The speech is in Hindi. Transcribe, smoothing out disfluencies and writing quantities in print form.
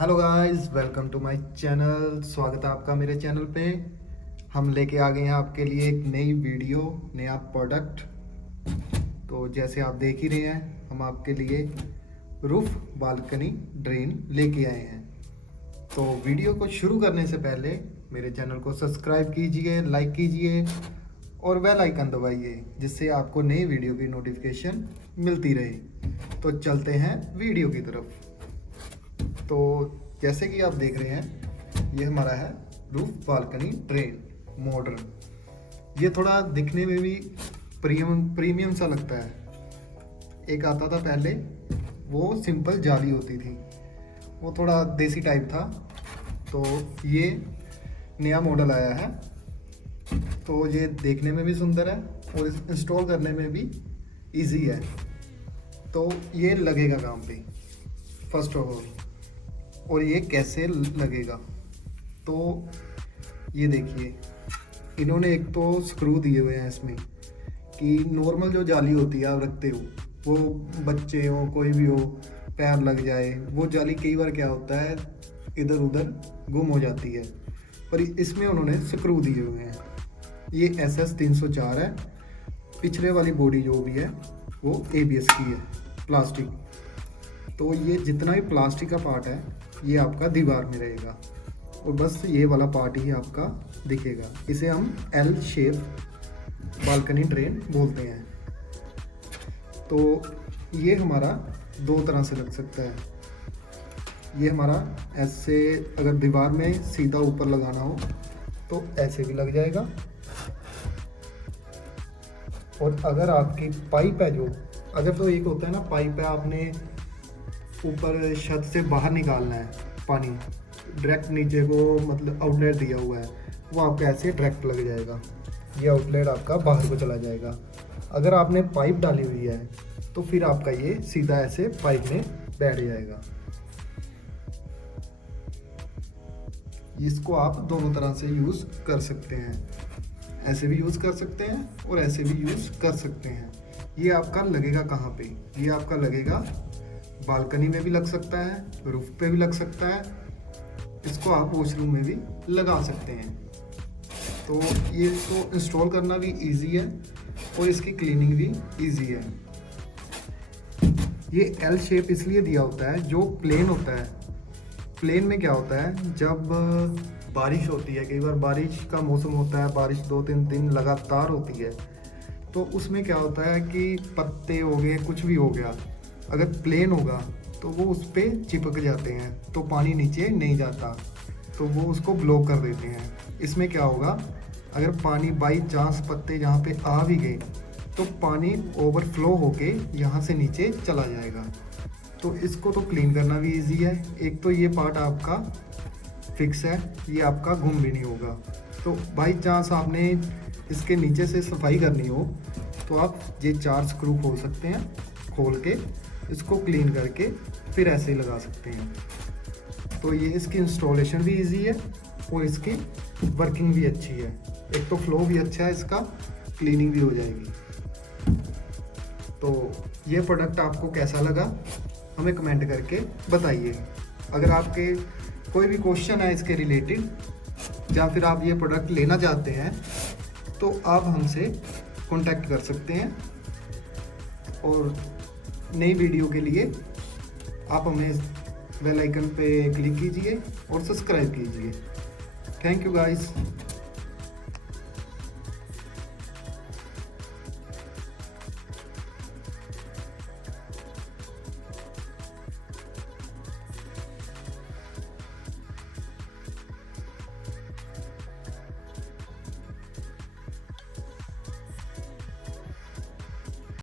Hello guys, welcome to my channel. स्वागत है आपका मेरे चैनल पे। हम लेके आ गए हैं आपके लिए एक नई वीडियो, नया प्रोडक्ट। तो जैसे आप देख ही रहे हैं, हम आपके लिए रूफ बालकनी ड्रेन लेके आए हैं। तो वीडियो को शुरू करने से पहले मेरे चैनल को सब्सक्राइब कीजिए, लाइक कीजिए और बेल आइकन दबाइए, जिससे आपको नई वीडियो की नोटिफिकेशन मिलती रहे। तो चलते हैं वीडियो की तरफ। तो जैसे कि आप देख रहे हैं, ये हमारा है रूफ बालकनी ड्रेन मॉडर्न। ये थोड़ा दिखने में भी प्रीमियम सा लगता है। एक आता था पहले, वो सिंपल जाली होती थी, वो थोड़ा देसी टाइप था। तो ये नया मॉडल आया है, तो ये देखने में भी सुंदर है और इंस्टॉल करने में भी इजी है। तो ये लगेगा काम पे फर्स्ट ऑफ ऑल। और ये कैसे लगेगा, तो ये देखिए, इन्होंने एक तो स्क्रू दिए हुए हैं इसमें कि नॉर्मल जो जाली होती है आप रखते हो, वो बच्चे हो कोई भी हो पैर लग जाए, वो जाली कई बार क्या होता है इधर उधर गुम हो जाती है। पर इसमें उन्होंने स्क्रू दिए हुए हैं। ये SS 304 है। पिछले वाली बॉडी जो भी है वो ABS की है, प्लास्टिक। तो ये जितना भी प्लास्टिक का पार्ट है ये आपका दीवार में रहेगा और बस ये वाला पार्ट ही आपका दिखेगा। इसे हम L शेप बालकनी ड्रेन बोलते हैं। तो ये हमारा दो तरह से लग सकता है। ये हमारा ऐसे, अगर दीवार में सीधा ऊपर लगाना हो तो ऐसे भी लग जाएगा। और अगर आपकी पाइप है, जो अगर तो एक होता है ना, पाइप है, आपने ऊपर छत से बाहर निकालना है पानी, डायरेक्ट नीचे को, मतलब आउटलेट दिया हुआ है, वो आपका ऐसे डायरेक्ट लग जाएगा, ये आउटलेट आपका बाहर को चला जाएगा। अगर आपने पाइप डाली हुई है तो फिर आपका ये सीधा ऐसे पाइप में बैठ जाएगा। इसको आप दोनों तरह से यूज़ कर सकते हैं, ऐसे भी यूज़ कर सकते हैं और ऐसे भी यूज़ कर सकते हैं। ये आपका लगेगा कहाँ पे? ये आपका लगेगा बालकनी में भी लग सकता है, रूफ पे भी लग सकता है, इसको आप वॉशरूम में भी लगा सकते हैं। तो ये इसको इंस्टॉल करना भी इजी है और इसकी क्लीनिंग भी इजी है। ये L शेप इसलिए दिया होता है, जो प्लेन होता है, प्लेन में क्या होता है, जब बारिश होती है, कई बार बारिश का मौसम होता है, बारिश 2-3 दिन लगातार होती है, तो उसमें क्या होता है कि पत्ते हो गए, कुछ भी हो गया, अगर प्लेन होगा तो वो उस पर चिपक जाते हैं, तो पानी नीचे नहीं जाता, तो वो उसको ब्लॉक कर देते हैं। इसमें क्या होगा, अगर पानी बाई चांस पत्ते यहाँ पे आ भी गए तो पानी ओवरफ्लो होके यहाँ से नीचे चला जाएगा। तो इसको तो क्लीन करना भी इजी है। एक तो ये पार्ट आपका फिक्स है, ये आपका गुम भी नहीं होगा। तो बाई चांस आपने इसके नीचे से सफाई करनी हो तो आप ये 4 स्क्रू खोल सकते हैं, खोल के इसको क्लीन करके फिर ऐसे ही लगा सकते हैं। तो ये इसकी इंस्टॉलेशन भी इजी है और इसकी वर्किंग भी अच्छी है। एक तो फ्लो भी अच्छा है इसका, क्लीनिंग भी हो जाएगी। तो ये प्रोडक्ट आपको कैसा लगा हमें कमेंट करके बताइए। अगर आपके कोई भी क्वेश्चन है इसके रिलेटेड, या फिर आप ये प्रोडक्ट लेना चाहते हैं, तो आप हमसे कांटेक्ट कर सकते हैं। और नई वीडियो के लिए आप हमें बेल आइकन पे क्लिक कीजिए और सब्सक्राइब कीजिए। Thank you guys.